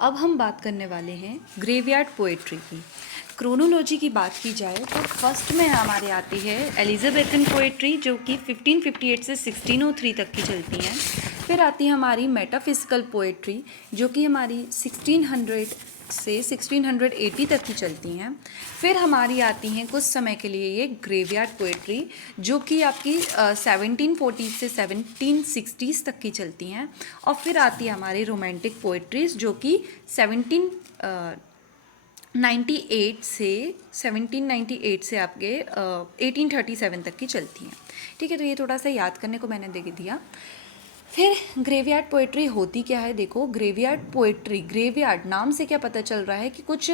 अब हम बात करने वाले हैं ग्रेवयार्ड पोएट्री की। क्रोनोलॉजी की बात की जाए तो फर्स्ट में हमारे आती है एलिजाबेथन पोएट्री जो कि 1558 से 1603 तक की चलती हैं। फिर आती है हमारी मेटाफिजिकल पोएट्री जो कि हमारी 1600 से 1680 तक की चलती हैं। फिर हमारी आती हैं कुछ समय के लिए ये ग्रेवयार्ड पोएट्री जो कि आपकी 1740 से 1760s तक की चलती हैं। और फिर आती है हमारी रोमांटिक पोएट्रीज जो कि 1798 से 1798 से आपके 1837 तक की चलती हैं। ठीक है, तो ये थोड़ा सा याद करने को मैंने दे दिया। फिर ग्रेवयार्ड पोएट्री होती क्या है, देखो ग्रेवयार्ड पोएट्री, ग्रेवयार्ड नाम से क्या पता चल रहा है कि कुछ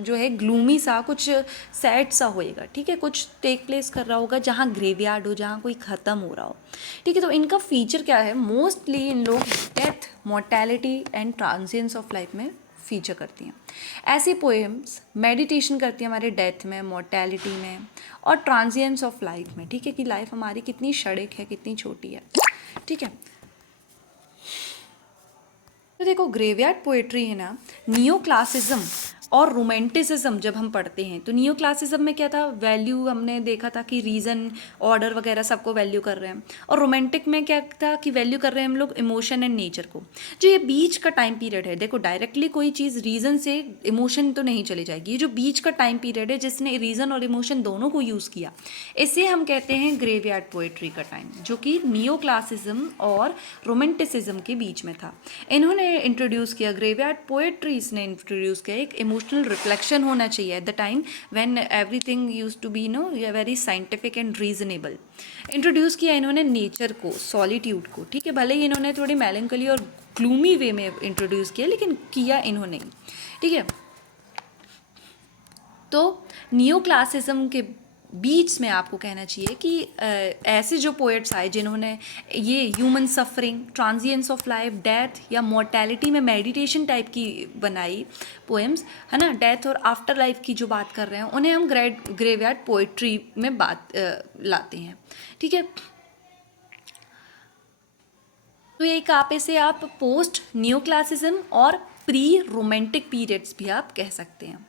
जो है ग्लूमी सा, कुछ सैड सा होएगा। ठीक है, कुछ टेक प्लेस कर रहा होगा जहाँ ग्रेवयार्ड हो, जहाँ कोई ख़त्म हो रहा हो। ठीक है, तो इनका फीचर क्या है, मोस्टली इन लोग death, mortality and transience of life में फीचर करती हैं। ऐसी पोएम्स मेडिटेशन करती हैं हमारे डेथ में, मोर्टेलिटी में और ट्रांजिएंस ऑफ लाइफ में। ठीक है, कि लाइफ हमारी कितनी क्षणिक है, कितनी छोटी है। ठीक है, तो देखो ग्रेवयार्ड पोएट्री है ना, नियो क्लासिज्म और रोमांटिसिज्म जब हम पढ़ते हैं तो नियो क्लासिज्म में क्या था, वैल्यू हमने देखा था कि रीज़न, ऑर्डर वगैरह सबको वैल्यू कर रहे हैं। और रोमांटिक में क्या था कि वैल्यू कर रहे हैं हम लोग इमोशन एंड नेचर को। जो ये बीच का टाइम पीरियड है, देखो डायरेक्टली कोई चीज़ रीज़न से इमोशन तो नहीं चली जाएगी। ये जो बीच का टाइम पीरियड है जिसने रीज़न और इमोशन दोनों को यूज़ किया, इसे हम कहते हैं ग्रेवयार्ड पोएट्री का टाइम, जो कि नियो क्लासिज्म और रोमांटिसिज्म के बीच में था। इन्होंने इंट्रोड्यूस किया, ग्रेवयार्ड पोएट्रीज ने इंट्रोड्यूस किया एक इमोशनल रिफ्लेक्शन होना चाहिए at the time when everything used to be very scientific and reasonable. Introduce किया इन्होंने नेचर को, सॉलिट्यूड को। ठीक है, भले ही इन्होंने थोड़ी मेलंकली और ग्लूमी वे में इंट्रोड्यूस किया, लेकिन किया इन्होंने ही। ठीक है, तो नियो क्लासिज्म के बीच में आपको कहना चाहिए कि ऐसे जो पोएट्स आए जिन्होंने ये human suffering, transience of life, death या मॉर्टेलिटी में मेडिटेशन टाइप की बनाई पोएम्स, है ना, डेथ और आफ्टर लाइफ की जो बात कर रहे हैं, उन्हें हम ग्रेवयार्ड पोएट्री में लाते हैं। ठीक है, तो एक आप इसे आप पोस्ट न्यू क्लासिज्म और प्री रोमांटिक पीरियड्स भी आप कह सकते हैं।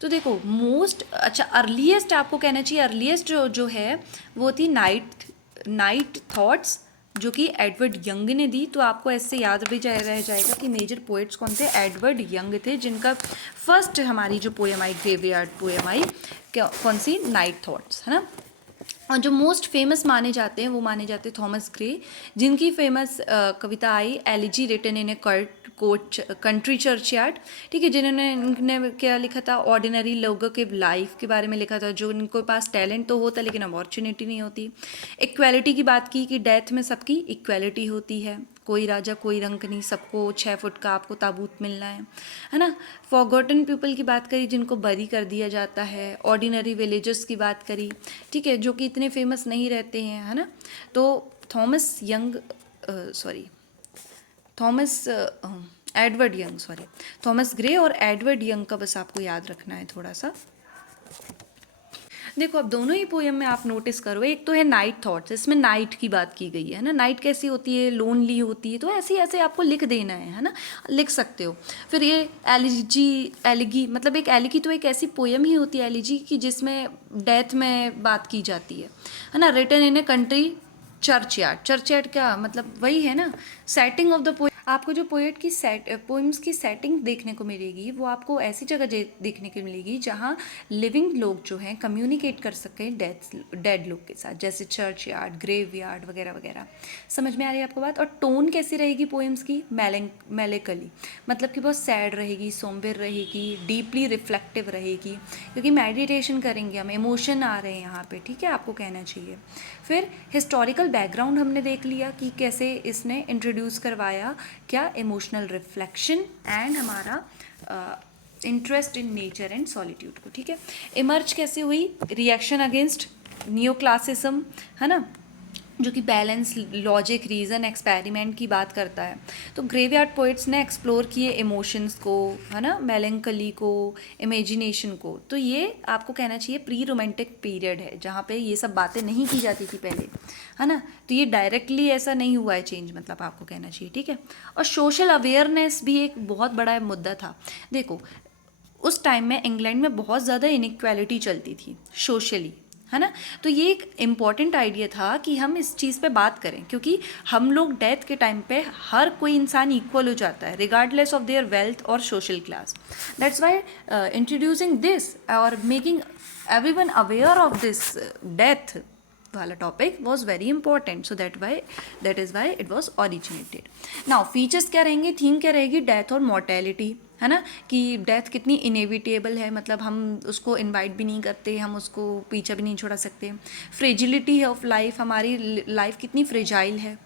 तो देखो मोस्ट अच्छा अर्लीस्ट आपको कहना चाहिए, अर्लीस्ट जो है वो थी नाइट थॉट्स जो कि एडवर्ड यंग ने दी। तो आपको ऐसे याद भी रह जाएगा कि मेजर पोएट्स कौन थे, एडवर्ड यंग थे, जिनका फर्स्ट हमारी जो poem I graveyard poem I कौन सी, नाइट थॉट्स, है ना। और जो मोस्ट फेमस माने जाते हैं वो माने जाते हैं थॉमस ग्रे, जिनकी फेमस कविता I elegy written in a country churchyard. ठीक है, जिन्होंने क्या लिखा था, ऑर्डिनरी लोगों के लाइफ के बारे में लिखा था, जो इनके पास टैलेंट तो होता लेकिन अपॉर्चुनिटी नहीं होती। इक्वालिटी की बात की कि डेथ में सबकी इक्वालिटी होती है, कोई राजा कोई रंक नहीं, सबको 6 फुट का आपको ताबूत मिलना है ना। फॉरगॉटन पीपल की बात करी जिनको बरी कर दिया जाता है। ऑर्डिनरी विलेजर्स की बात करी, ठीक है, जो कि इतने फेमस नहीं रहते हैं, है ना। तो थॉमस ग्रे और एडवर्ड यंग का बस आपको याद रखना है थोड़ा सा। देखो अब दोनों ही पोएम में आप नोटिस करो, एक तो है नाइट थॉट्स, इसमें नाइट की बात की गई है ना, नाइट कैसी होती है, लोनली होती है, तो ऐसे ऐसे आपको लिख देना है ना, लिख सकते हो। फिर ये एलिगी मतलब एक एलिगी तो एक ऐसी पोएम ही होती है एलिजी की जिसमें डेथ में बात की जाती है ना। Written in a country churchyard क्या मतलब, वही है ना, सेटिंग ऑफ द पोएम। आपको जो पोएम्स की सेटिंग देखने को मिलेगी वो आपको ऐसी जगह देखने को मिलेगी जहाँ लिविंग लोग जो हैं कम्युनिकेट कर सकें डेड लोग के साथ, जैसे चर्च यार्ड, ग्रेव यार्ड वगैरह वगैरह। समझ में आ रही है आपको बात। और टोन कैसी रहेगी पोएम्स की, मेलेकली, मतलब कि बहुत सैड रहेगी, सोम्बर रहेगी, डीपली रिफ्लेक्टिव रहेगी, क्योंकि मेडिटेशन करेंगे हम, इमोशन आ रहे हैं यहाँ पे। ठीक है, आपको कहना चाहिए। फिर हिस्टोरिकल बैकग्राउंड हमने देख लिया कि कैसे इसने इंट्रोड्यूस करवाया क्या, इमोशनल रिफ्लेक्शन एंड हमारा interest in nature and solitude को। ठीक है, इमर्ज कैसे हुई, रिएक्शन अगेंस्ट नियो क्लासिज्म, है ना, जो कि बैलेंस, लॉजिक, रीज़न, एक्सपेरिमेंट की बात करता है। तो ग्रेवयार्ड पोइट्स ने एक्सप्लोर किए इमोशंस को, है ना, मेलंकली को, इमेजिनेशन को। तो ये आपको कहना चाहिए प्री रोमांटिक पीरियड है, जहाँ पे ये सब बातें नहीं की जाती थी पहले, है ना। तो ये डायरेक्टली ऐसा नहीं हुआ है चेंज, मतलब आपको कहना चाहिए, ठीक है। और सोशल अवेयरनेस भी एक बहुत बड़ा मुद्दा था। देखो, उस टाइम में इंग्लैंड में बहुत ज़्यादा इनइक्वालिटी चलती थी सोशली, है ना। तो ये एक इम्पॉर्टेंट आइडिया था कि हम इस चीज़ पे बात करें, क्योंकि हम लोग डेथ के टाइम पे हर कोई इंसान इक्वल हो जाता है रिगार्डलेस ऑफ देयर वेल्थ और social class. That's why introducing this और making everyone aware of this death वाला topic was very important, so that is why it was originated. Now features क्या रहेंगे, थीम क्या रहेगी, डेथ और mortality, है ना, कि डेथ कितनी इनेविटेबल है, मतलब हम उसको इनवाइट भी नहीं करते, हम उसको पीछे भी नहीं छोड़ा सकते। फ्रेजिलिटी है ऑफ लाइफ, हमारी लाइफ कितनी फ्रेजाइल है।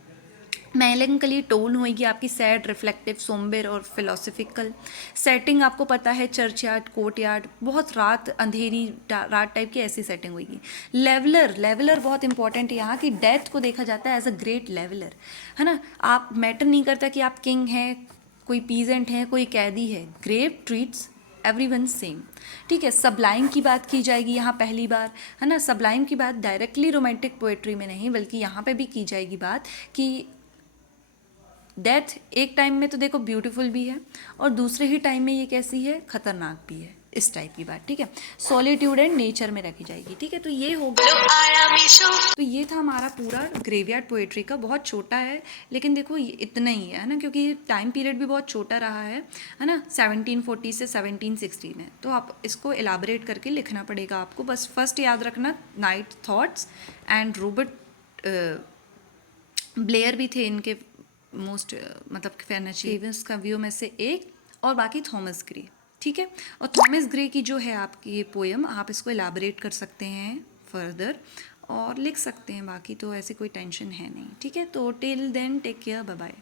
मेलंकली टोन होएगी आपकी सैड, रिफ्लेक्टिव, सोम्बर और फिलोसफिकल। सेटिंग आपको पता है, चर्च यार्ड, कोर्ट यार्ड, बहुत रात, अंधेरी रात टाइप की ऐसी सेटिंग होएगी। लेवलर बहुत इंपॉर्टेंट है यहाँ की, डेथ को देखा जाता है एज अ ग्रेट लेवलर, है ना। आप मैटर नहीं करता कि आप किंग हैं, कोई पीजेंट है, कोई कैदी है, ग्रेव ट्रीट्स एवरीवन सेम, ठीक है। सबलाइम की बात की जाएगी यहाँ पहली बार, है ना। सबलाइम की बात डायरेक्टली रोमांटिक पोएट्री में नहीं, बल्कि यहाँ पे भी की जाएगी बात कि डेथ एक टाइम में तो देखो ब्यूटीफुल भी है और दूसरे ही टाइम में ये कैसी है, खतरनाक भी है, इस टाइप की बात, ठीक है। सॉलिट्यूड एंड नेचर में रखी जाएगी, ठीक है। तो ये हो गया, तो ये था हमारा पूरा ग्रेवयार्ड पोएट्री का, बहुत छोटा है लेकिन देखो ये इतना ही है ना, क्योंकि टाइम पीरियड भी बहुत छोटा रहा है ना, 1740 से 1760 में। तो आप इसको एलाबरेट करके लिखना पड़ेगा आपको, बस फर्स्ट याद रखना, night thoughts and Robert Blair भी थे इनके मोस्ट मतलब कहना चाहिए फेमस कवियों में से एक, और बाकी थॉमस ग्रे, ठीक है। और थॉमस ग्रे की जो है आपकी ये पोएम, आप इसको एलाबरेट कर सकते हैं फर्दर और लिख सकते हैं, बाकी तो ऐसे कोई टेंशन है नहीं, ठीक है। तो till then take care, bye bye.